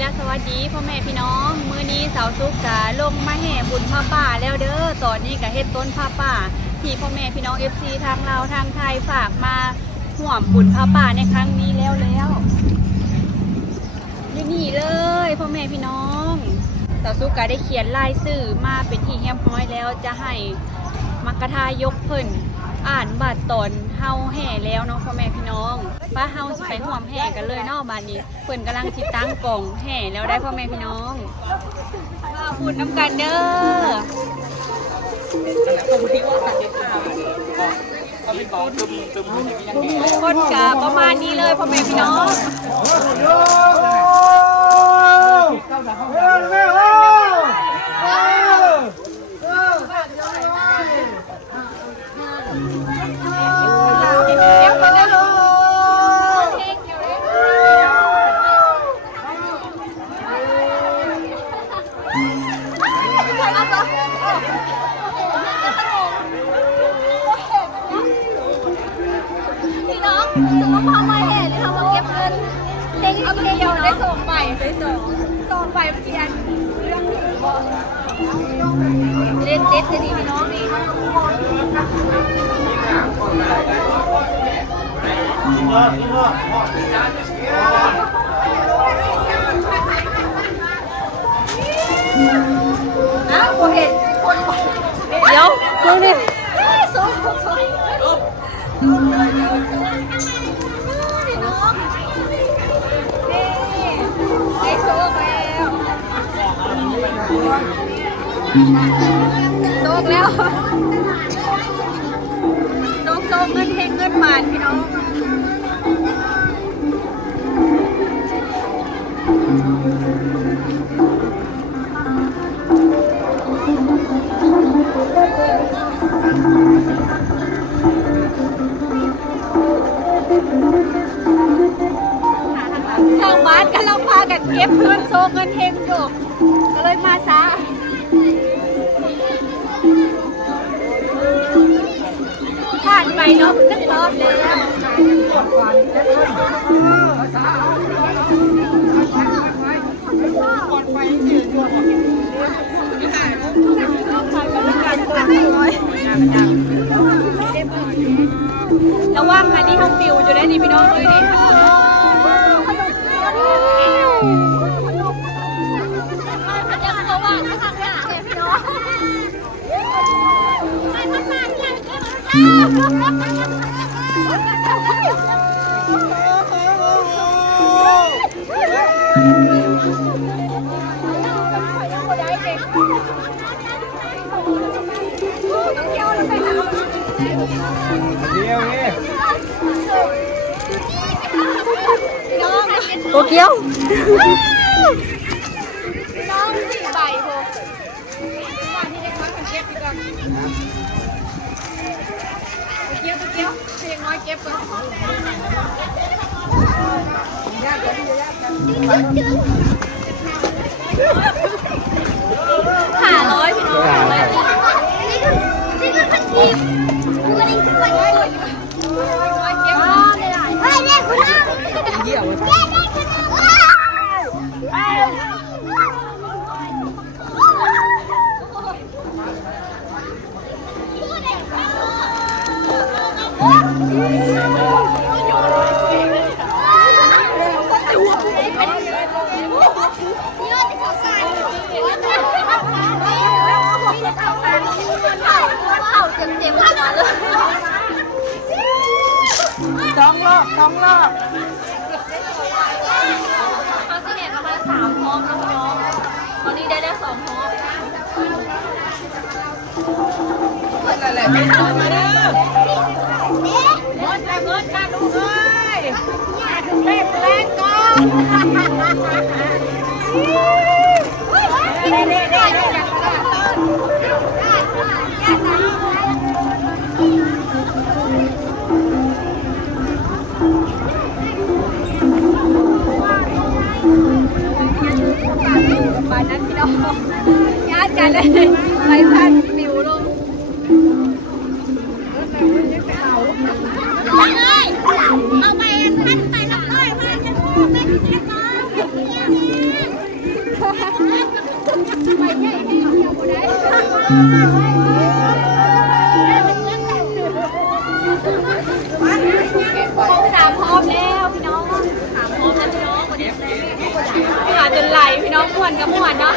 และสวัสดีพ่อแม่พี่น้องมื้อนี้สาวซุกกะลงมาแห่บุญผ้าป่าแล้วเด้อตอนนี้กะเฮ็ดต้นผ้าป่าที่พ่อแม่พี่น้อง FC ทางลาวทางไทยฝากมาห่วมบุญผ้าป่าในครั้งนี้แล้วนี่เลยพ่อแม่พี่น้องสาวซุกกะได้เขียนลายสื่อมาเป็นที่เรียบร้อยแล้วจะให้มักกะทายกเพิ่นอ่านบาดตอนเฮาแห่แล้วเนาะพ่อแม่พี่น้องป้าเฮาสิไปห่วมแห่กันเลยเนาะบ้านนี้เพิ่นกำลังสิตั้งกล่องแห่แล้วได้พ่อแม่พี่น้องพูดน้ำกันเด้อคนกะประมาณนี้เลยพ่อแม่พี่น้องถึงว่าพอมาเห็นเขามาเก็บเงินเด็กเอาเดียวได้ส่งไปเมื่อกี้เรื่องเล่นเด็ดจะดีพี่น้องดีนะโอเห็นคนเดี๋ยวดูดิส่งได้โชคแล้วโชคแล้วโชคเงินเฮงเงินหมานพี่น้องชาวบ้านกำลังพากันเก็บเงินโชคเงินเฮงอยู่ก็เลยมาซะผ่านไปเนาะนึกรอบแล้วระวังอันนี้เขาปิวอยู่ได้นี่พี่น้องเลยนี่โตเกียวน้องสี่ใบพอวันที่ได้น้อยคนเก็บไปก่อนเกี่ยวเพียงน้อยเก็บก่อน500พี่น้องนี่คือพันทิพย์ตัวนี้ตัวนี้น้อยเก็บเฮ้ยเด็กคนนั้นเดี๋ยวสองรอบเขาสิเห็นประมาณ3 พร้อมแล้วพี่น้องตอนนี้ได้แล้ว2 พร้อมนั่นแหละไม่ต้องมาเด้อเงินกันลูกเอ้ยเล่นแรงก่อนบ้านนั้นพี่น้องญาติกันเลยไปพันปิวลงเอาไปพันไปน้ำน้อยพันจะพูดเป็นเล็กน้อย สามพร้อมแล้วพี่น้องสามพร้อมแล้วพี่น้องหาจนไหลพี่น้องม่วนกับม่วนเนาะ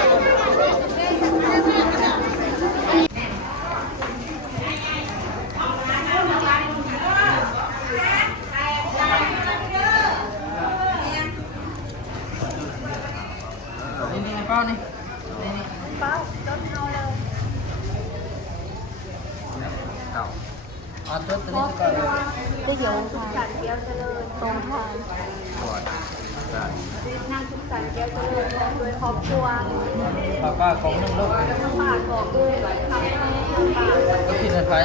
นี่เป้านี่เป้าต้นเอาเลยเอาต้นตัวนี้ก่อนเลย ได้เดี๋ยวค่ะเดียวเจริญตรงทางนางสุขสันต์แก้วเจริญโดยครอบครัว ป้าของนุ่มลูก ทั้งบาทบอกด้วยคำให้ป่า ก็กินอะไร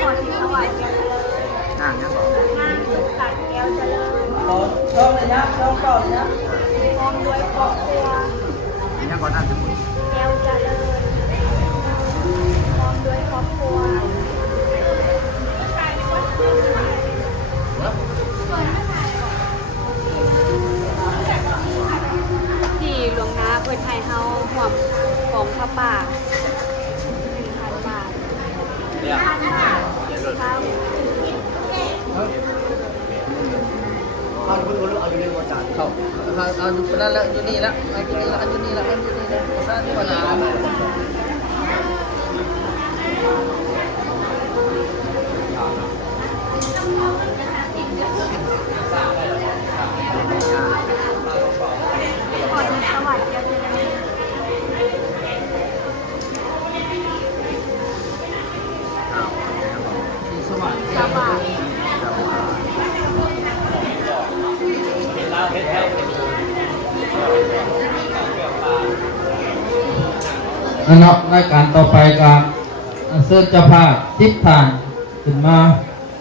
ขอที่สวัสดิ์แก้วเจริญนางสุขสันต์แก้วเจริญ ต้องเลยนะต้องก่อนนะ พร้อมด้วยครอบครัวแก้วเจริญพร้อมด้วยครอบครัว ที่หลวงนาเพิ่นให้เฮาห่วมของพระป่า 1,000 บาท เนี่ย 1,000 บาทครับ เอาคุณรู้เอาอยู่ในหัวจานเขาเอาอยู่นั่นแล้วอยู่นี่แล้วเอาอยู่นี่แล้วอยู่นี่แล้วอยู่นี่แล้วภาษาที่ว่านาขอที่สวัสดิ์แก้วเจริญ สวัสดี สวัสดิ์ เนาะรายการต่อไปกับเสื้อเจ้าภาพ10 ท่านขึ้นมา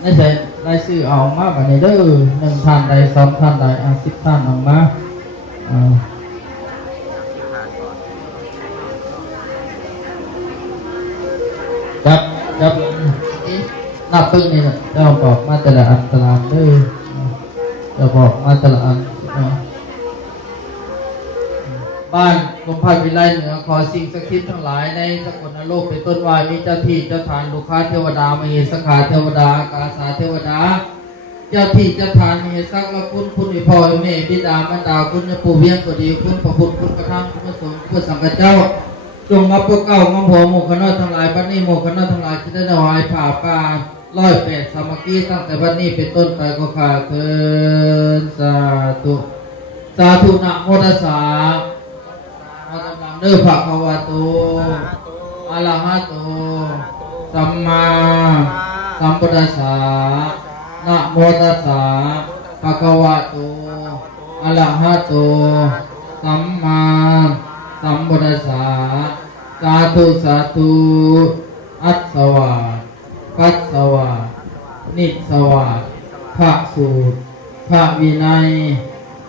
ในใส่รายชื่อเอามาบัดนี้เด้อ1 ท่านใด2 ท่านใด10 ท่านออกมาจับนับปึ้งนี่นะเจ้าบอกมาแต่ละอันตารางเด้อเจ้าบอกมาแต่ละอันบ้านกรมพัฒน์วิไลเหนือขอสิ่งศักดิ์สิทธิ์ทั้งหลายในสกลนรกเป็นต้นว่ามีเจ้าที่เจ้าฐานลูกค้าเทวดามเหสขาเทวดาอากาสาเทวดาเจ้าที่เจ้าฐานมเหสักละคุณคุณอิพ่อแม่บิดามารดาคุณปู่เวียงก็ดีคุณพระพุทธคุณกระทั่งคุณสงฆ์คุณสังฆเจ้าจงมาพวกเก้ามาหัวหมู่คณะทั้งหลายบัดนี้หมู่คณะทั้งหลายที่ได้ถวายผ้าป่า108สามัคคีตั้งแต่บัดนี้เป็นต้นไปก็ข้าเกินสาธุสาธุนะโมตัสสะมาตำลังเด้อภะคะวะโตอะระหะโตสัมมาสัมพุทธัสสะนะโมตัสสะภะคะวะโตอะระหะโตสัมมาสัมพุทธัสสะสาธุสาธุอัสสวาปัสสวานิสสวาพระสูตรพระวินัย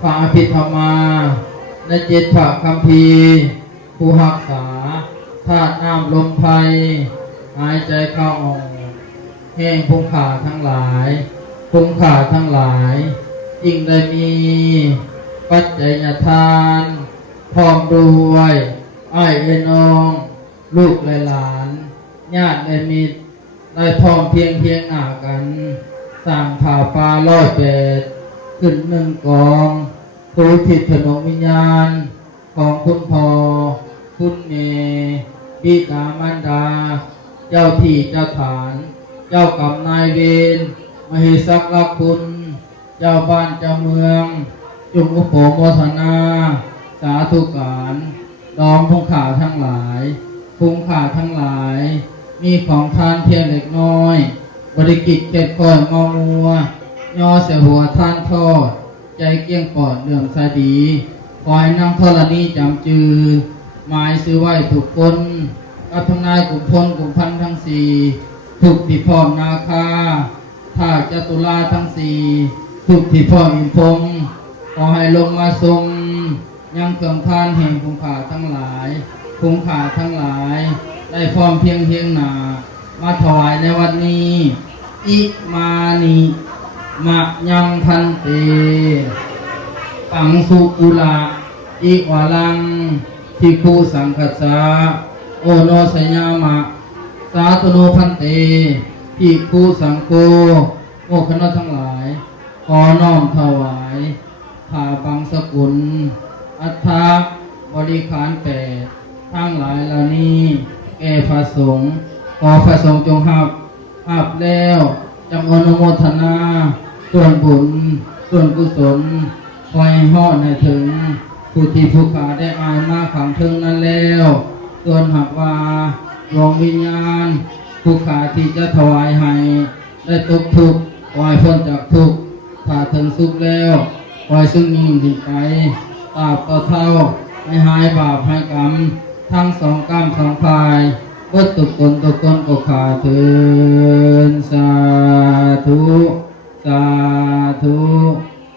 พระอภิธรรมาในจิตพระคัมภีร์ผู้รักษาธาตุน้ำลมไฟหายใจเข้าออกแห่งภูมิขาทั้งหลายภูมิขาทั้งหลายยิ่งได้มีปัจจัยทานพร้อมด้วยอ้ายเอ็นองลูกและหลานญาติและมิตรได้พร้อมเพียงหน้ากันสร้างผ่าป่า108ขึ้น1 กองผู้ทิศถนนวิญญาณของคุณพ่อคุณแม่บิดามารดาเจ้าที่เจ้าฐานเจ้ากรรมนายเวรมเหสักลักคุณเจ้าบ้านเจ้าเมืองจงอุปโภคโมทนาสาธุการน้อมภูมิขาทั้งหลายภูมิขาทั้งหลายมีของทานเพียงเล็กน้อยบริกิจเก็บก่อนงอมัวยอเสียหัวท่านทอดใจเกี้ยงปอดเลื่อมใสดีขอให้นั่งธรณีจำจือหมายซื้อไว้ทุกคนอัธนายกลุ่มพลกลุ่มพันทั้ง4ทุกที่พร้อมนาคาท่าจตุราทั้ง4ทุกที่พร้อมอินพงขอให้ลงมาทรงยังเครื่องทานแห่งภูมิขาทั้งหลายภูมิขาทั้งหลายได้พร้อมเพียงหนามาถวายในวันนี้อิมานิมะยังพันเตปังสุกุลาอิวาลังทิคูสังคัสสะ โอโนสยามะสาธุโนพันเตภิกขุสังโฆโมคคณะทั้งหลายขอน้อมถวายผ้าบางสกุลอัฐบริขารแก่ทั้งหลายเหล่านี้แก่พระสงฆ์ขอพระสงฆ์จงรับแล้วจงอนุโมทนาส่วนบุญส่วนกุศลคอยฮอดให้ถึงผู้ที่ผู้ขาได้อ่านมาขังถึงนั้นแล้วส่วนหากว่าดวงวิญญาณผู้ขาที่จะถวายให้ได้ตกทุกข์ปล่อยพ้นจากทุกข์ถ้าถึงสุขแล้วปล่อยซึ่งยิ่งขึ้นไปตราบต่อเท่าให้หายบาปหายกรรมทั้งสองกรรมสองฝ่ายเพื่อตุกตนก็ขาดเถินสาธุสาธุ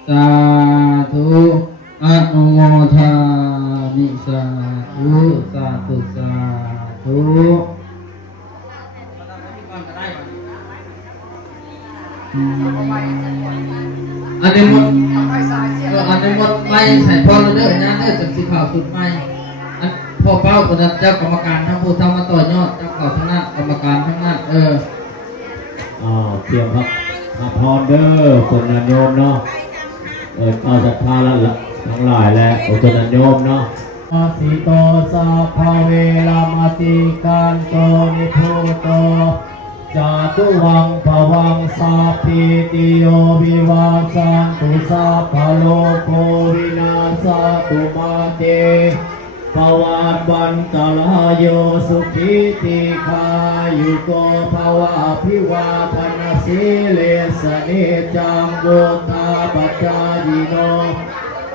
สาธุอนุโมทามิสาธุสาธุสาธุอันนี้หมดไม่ใส่พอเราเด้อนะเด้อจากสีขาวสุดไม่อันพอเป้าตัวนั้นเจ้ากรรมการทั้งผู้ทำมาต่อยอดเจ้าเขาทั้งนั้นกรรมการทั้งนั้นเตรียมครับพรเด้อคนนันโยมเนาะเอาศรัทธาละทั้งหลายและคนนันโยมเนาะอาสิโตสัพพเวรามติกันโตนิพุโตจาตุวังภวังสาพิติโยวิวาสันตุสัพพโลกโควินาศตุมาเตปวัตวันตลายโยสุขิติขายุโกภวะภิวาทนาสิเลสเนจังโวตาปัจจายโน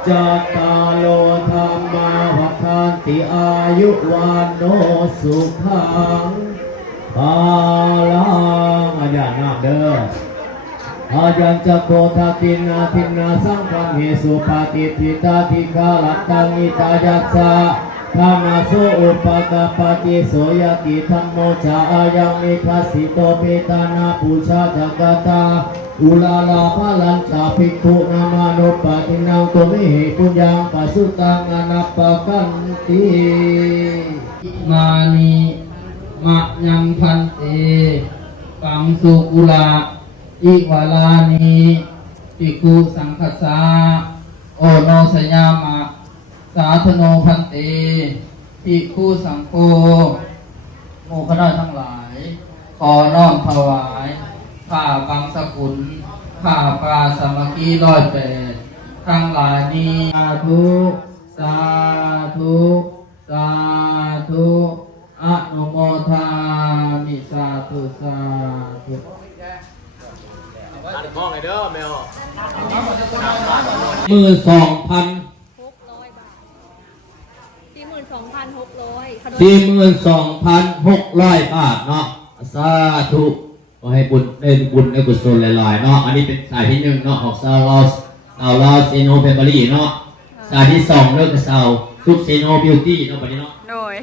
จัตตาโลธรรมาวัฏันติอายุวันโนสุขังภาลังอาจารย์นักเด้ออาจารย์จะโกทาตินาทินาสังฆเหสุปฏิทิตาทิกาลัตตังอิตายัสสะธานาโสอุปกปฏิโสยติธรรมโมจาอายังมิทัสสิโตเปตานาปุชาจักตาอุลาลาภลัญจาภิกขุนามานุปตินังโตมิหิปุญญังปัสสุตังอนัปปกันติมานิมะยังพันเตปังสุกุลาอิวาลานิภิกขุสังฆสาโอโนสยามะสาธโนพันเตภิกขุสังโฆโมคณะทั้งหลายขอน้อมถวายข้าบางสกุลข้าปลาสามัคคี108ทั้งหลายนี้สาธุสาธุสาธุอนุโมทามิสาธุสาธุมือ2,000 600 บาท 42,600 บาทเนาะสาธุขอให้บุญในกุศลหลายๆเนาะอันนี้เป็นสายที่1เนาะของซาวลาวเซโนเปเปอรี่เนาะสายที่2เลิกกับซาวซุปเซโนบิวตี้เนาะบัดนี้เนาะโดย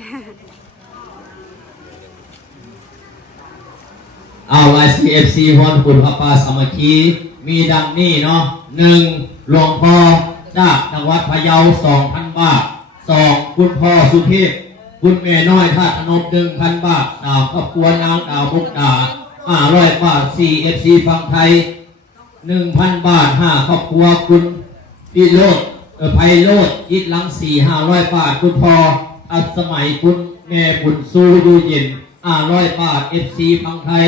YCFC พรคุณพระปาสามัคคีมีดังนี้เนาะ1หลวงพ่อจากจังหวัดพะเยา 2,000 บาท2คุณพ่อสุเทพคุณแม่น้อยท่าพนม 1,000 บาทครอบครัวนางดาวมุกดา500 บาท CFC ฝั่งไทย 1,000 บาท5ครอบครัวคุณพิโรจน์ไพโรจน์ยิดลังสี500 บาทคุณพ่ออัศมัยคุณแม่บุญสู้ดูเย็น500 บาท FC ฝั่งไทย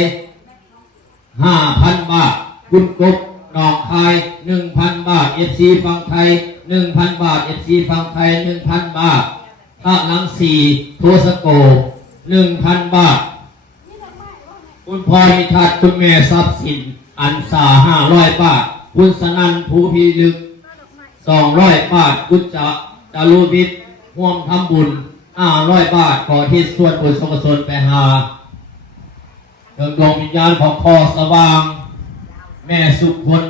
5,000 บาทคุณกบหนองคาย 1,000 บาท FC ฝั่งไทย 1,000 บาท FC ฝั่งไทย 1,000 บาทพระลังสีโทสโก 1,000 บาทคุณพรมิทัศน์คุณแม่ทรัพย์สินอันสา500 บาทคุณสนันภูพิลึก200 บาทคุณจารุวิทย์ห่วมทำบุญ500 บาทขอที่ส่วนบุญสมกุศลไปหาเถิงดวงวิญญาณของพ่อสว่างแม่สุขคน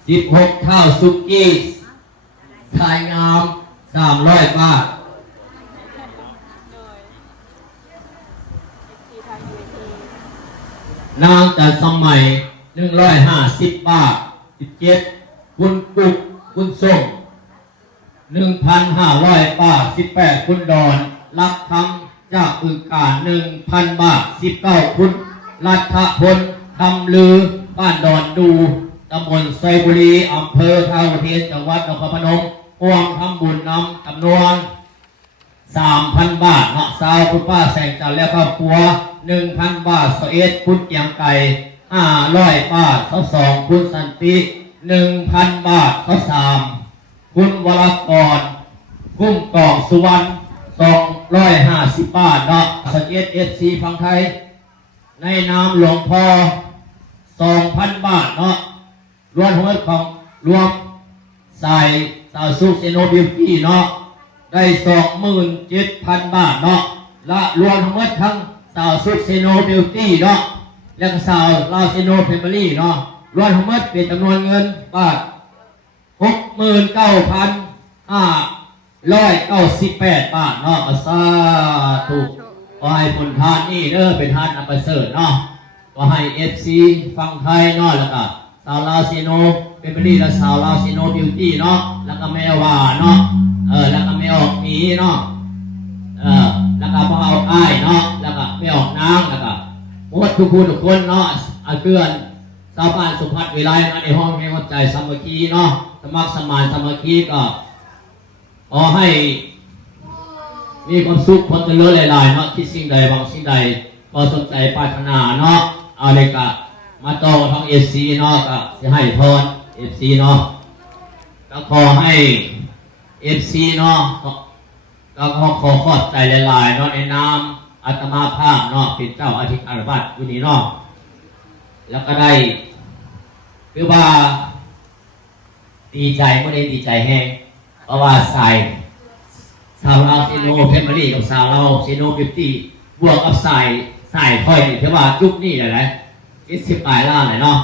16เท่าสุกี้ชายงาม300 บาทนางจันสมัย150 บาท17คุณกุกคุณส่ง1,500 บาท18คุณดอน รับคำจากอึ่งกา 1,000 บาท 19 พุทธรัฐพลคำลือบ้านดอนดูตำบลไซบุรีอำเภอท่าอุเทนจังหวัดนครพนมร่วมทำบุญนำจำนวน 3,000 บาทเนาะสาวคุณป้าแสงจันทร์และครอบครัว 1,000 บาท21พุทธเกียงไก่500 บาท2พุทธสันติ 1,000 บาท3คุณวรกรกุ้งกองสุวรรณ250 บาทเนาะ21 FC ฝั่งไทยในนามหลวงพ่อ 2,000 บาทเนาะรวมทั้งหมดของรวมสายสาวสุขเซโนบิวตี้เนาะได้ 27,000 บาทเนาะและรวมทั้งหมดทั้งสาวสุขเซโนบิวตี้เนาะและสาวลาวเซโนแฟมิลี่เนาะรวมทั้งหมดเป็นจำนวนเงินบาท 69,598 บาทเนาะสาธุขอให้ผลทานนี่เด้อเป็นทานอันประเสริฐเนาะขอให้ FC ฝั่งไทยเนาะแล้วก็สาวลาวเซโนแฟมิลี่และสาวลาวเซโนบิวตี้เนาะแล้วก็แม่ว่าเนาะแล้วก็ไม่ออกหนีเนาะแล้วก็พ่อเอาอ้ายเนาะแล้วก็ไม่ออกนางแล้วก็หมดทุกผู้ทุกคนเนาะเพื่อนชาวบ้านสุภัทรวิไลมาในห้องให้หัวใจสามัคคีเนาะสมัครสมานสามัคคีก็ขอให้มีความสุขผลเจริญหลายๆเนาะที่สิ่งใดบางสิ่งใดพอสนใจปรารถนาเนาะเอาเลยก็มาต่อทั้ง FC เนาะก็จะให้พร FC เนาะก็ขอให้ FC เนาะก็ขอขอบใจหลายๆเนาะในนามอาตมาภาพเนาะเป็นเจ้าอธิการบดีอยู่นี่เนาะแล้วก็ได้คือว่าดีใจไม่ได้ดีใจแห้งเพราะว่าสาวลาวเซโนแฟมิลี่กับสาวลาวเซโนบิวตี้บวกกับสายค่อยนี่ถือว่ายุคนี้แหละนะ20 ปลายล่างเลยเนาะ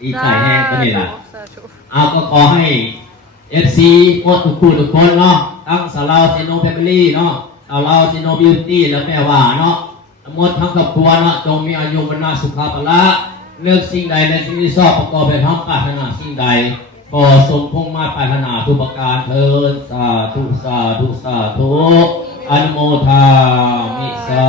ดีใจแห้งก็นี่แหละเอาก็ขอให้ FC หมดทุกคู่ทุกคนเนาะทั้งสาวลาวเซโนแฟมิลี่เนาะสาวลาวเซโนบิวตี้แล้วแม่ว่าเนาะทั้งหมดทั้งครอบครัวเนาะจงมีอายุวรรณะสุขภาพละเลือกสิ่งใดในสิ่งที่ชอบประกอบไปทั้งปรารถนาสิ่งใดขอสมพงษ์มาปรารถนาทุกประการเถิดสาธุสาธุสาธุอนุโมทามิสา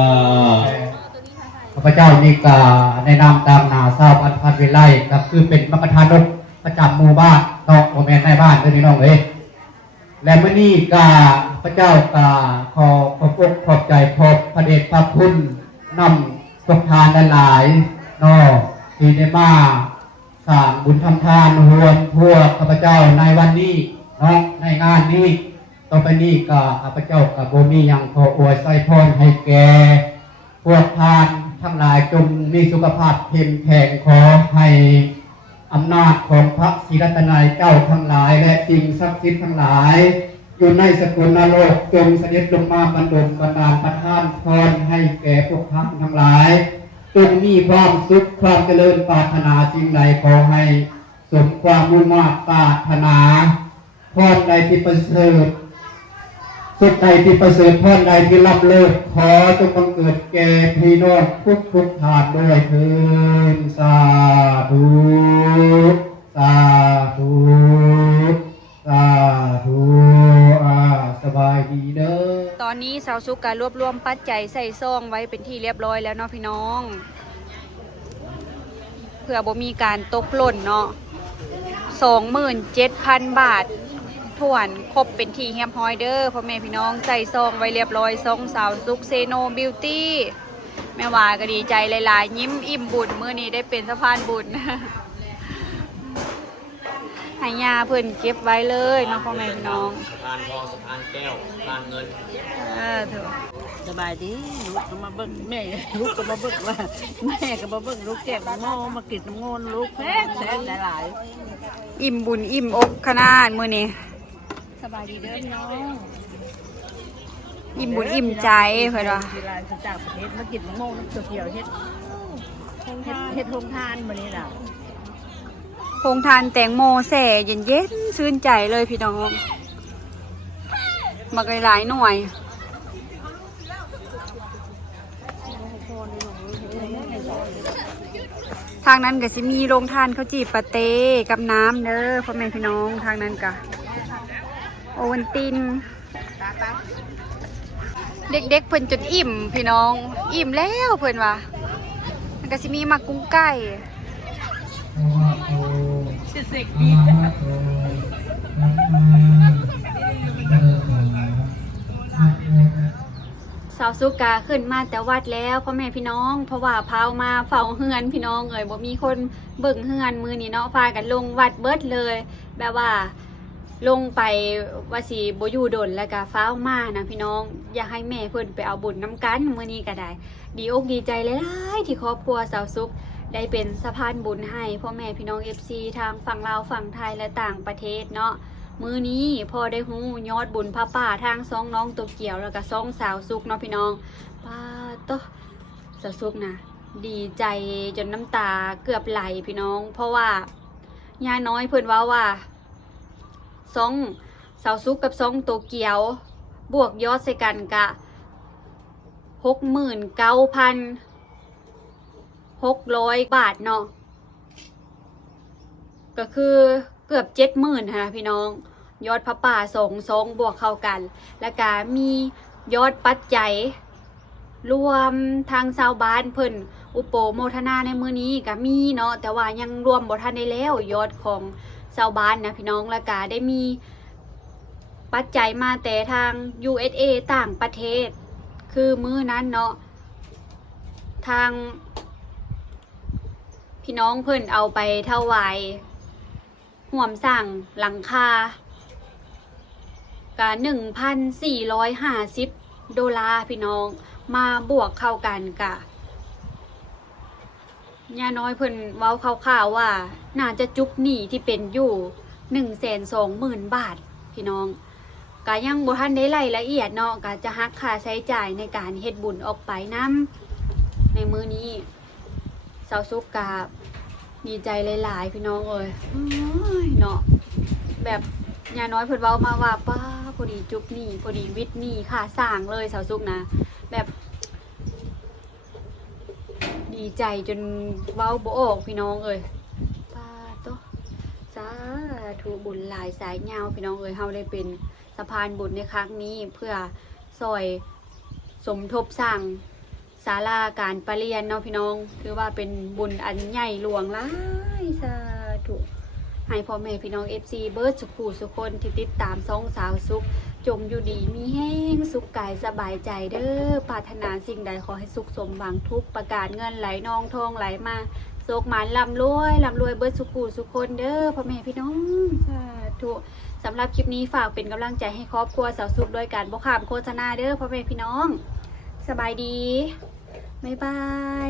ข้าพเจ้ามีกาในนามตามนาทราบพันวิไลครับคือเป็นมรรคทานกประจำหมู่บ้านนอกโมเมนต์ในบ้านเพื่อนน้องเลยและเมื่อนี้กาพระเจ้ากาขอขอบอกขอบใจขอบพระเดชพระคุณนำสุขทานหลายๆนอที่ได้มาสร้างบุญทำทานรวมพวกข้าพเจ้าในวันนี้เนาะในงานนี้ต่อไปนี้ก็ข้าพเจ้ากับโบมียังขออวยไส้พรให้แก่พวกทานทั้งหลายจงมีสุขภาพเข้มแข็งขอให้อำนาจของพระศรีรัตนัยเจ้าทั้งหลายและสิ่งศักดิ์สิทธิ์ทั้งหลายอยู่ในสกุลนรกจงเสด็จลงมาบรรดลบันดาลประทานพรให้แก่พวกท่านทั้งหลายจงมีความสุขความเจริญปรารถนาสิ่งใดขอให้สมความมุ่งมั่นปรารถนาพรใดที่ประเสริฐสุดใดที่ประเสริฐพรใดที่รับเลิศขอจงบังเกิดแก่พี่น้องทุกทานด้วยเถิดสาธุสาธุสาธุสบายดีเด้อตอนนี้สาวสุกการรวบรวมปัจจัยใส่ซองไว้เป็นที่เรียบร้อยแล้วเนาะพี่น้องเพื่อบ่มีการตกหล่นเนาะ 27,000 บาทถ่วนครบเป็นที่เฮียบฮอยเดอร์พ่อแม่พี่น้องใส่ซองไว้เรียบร้อยซองสาวสุกเซโนบิวตี้แม่ว่าก็ดีใจหลายๆยิ้มอิ่มบุญมื้อนี้ได้เป็นสะพานบุญ ให้ยาเพิ่นเก็บไว้เลยเนาะพ่อแม่พี่น้องสะพานทองสะพานแก้วสะพานเงินเถอะสบายดีลูกก็มาเบิ่งแม่ลูกก็มาเบิ่งว่าแม่ก็มาเบิ่งลูกแก้มโง่มากินน้ำโง่ลูกแท้หลายอิ่มบุญอิ่มอกขนาดมื้อนี้สบายดีเด้อน้องอิ่มบุญอิ่มใจเพิ่นว่าเวลาจากประเทศมากินน้ำโง่น้ำเขียวเฮ็ดโรงทานมื้อนี้ล่ะโรงทานแตงโมแส่เย็นๆชื่นใจเลยพี่น้องมาหลายหน่วยทางนั้นก็สิมีโรงทานข้าวจี่ปาเต้กับน้ำเด้อพ่อแม่พี่น้องทางนั้นก็โอวันติน เด็กๆเพิ่นจนอิ่มพี่น้องอิ่มแล้วเพิ่นว่ามันก็สิมีมักกุ้งไก่สาวสุกาขึ้นมาแต่วัดแล้วพ่อแม่พี่น้องเพราะว่าพามาเฝ้าเฮือนพี่น้องบ่มีคนเบิ่งเฮือนมื้อนี้เนาะพากันลงวัดเบิดเลยแบบว่าลงไปว่าสิบ่อยู่ดนแล้วก็ฟ้าวมานะพี่น้องอยากให้แม่เพิ่นไปเอาบุญน้ำกันมื้อนี้ก็ได้ดีอกดีใจหลายๆที่ครอบครัวสาวสุกได้เป็นสะพานบุญให้พ่อแม่พี่น้อง FC ทางฝั่งลาวฝั่งไทยและต่างประเทศเนาะมื้อนี้พอได้ฮู้ยอดบุญพระป่าทางสองน้องตัวเกี่ยวแล้วก็สองสาวสุกเนาะพี่น้องป้าโตสาวสุกนะดีใจจนน้ำตาเกือบไหลพี่น้องเพราะว่าย่าน้อยเพิ่นว่าสองสาวซุกกับสองโตเกียวบวกยอดใส่กันกะ69,600 บาทเนาะก็คือเกือบ70,000นะพี่น้องยอดพระป่าสองบวกเข้ากันแล้วก็มียอดปัจจัยรวมทางชาวบ้านเพิ่นอุปโมทนาในมื้อนี้ก็มีเนาะแต่ว่ายังรวมบ่ทันได้แล้วยอดของชาวบ้านนะพี่น้องแล้วก็ได้มีปัจจัยมาแต่ทาง USA ต่างประเทศคือมื้อนั้นเนาะทางพี่น้องเพิ่นเอาไปถวายห่วมสั่งหลังคาก็$1,450พี่น้องมาบวกเข้ากันกะย่าน้อยเพิ่นเว้าคร่าวๆว่าน่าจะจุกหนี้ที่เป็นอยู่120,000 บาทพี่น้องก็ยังบ่ทันได้รายละเอียดเนาะก็จะหักค่าใช้จ่ายในการเฮ็ดบุญออกไปนํในมื้อนี้สาวสุกก็ดีใจหลายๆพี่น้องเอ้ยเนาะแบบย่าน้อยเพิ่นเว้ามาว่าป้าพอดีจุกหนี้พอดีวิทย์หนี้ค่าสร้างเลยสาวสุกนะแบบดีใจจนเว้าบ่ออกพี่น้องเอ้ยป้าโตสาธุบุญหลายสายยาวพี่น้องเอ้ยเฮาได้เป็นสะพานบุญในครั้งนี้เพื่อซอยสมทบสร้างศาลาการประเรียนเนาะพี่น้องถือว่าเป็นบุญอันใหญ่หลวงหลายสาธุให้พ่อแม่พี่น้อง FC เบิร์ดสุขุสุคนที่ติดตามสองสาวสุขจงอยู่ดีมีแห้งสุขกายสบายใจเด้อปรารถนาสิ่งใดขอให้สุขสมหวังทุกประการเงินไหลนองทองไหลมาโศกหมานร่ำรวยเบิร์ดสุขุสุคนเด้อพ่อแม่พี่น้องสาธุสำหรับคลิปนี้ฝากเป็นกำลังใจให้ครอบครัวสาวสุขด้วยการบ่ข้ามโฆษณาเด้อพ่อแม่พี่น้องสบายดีบ๊ายบาย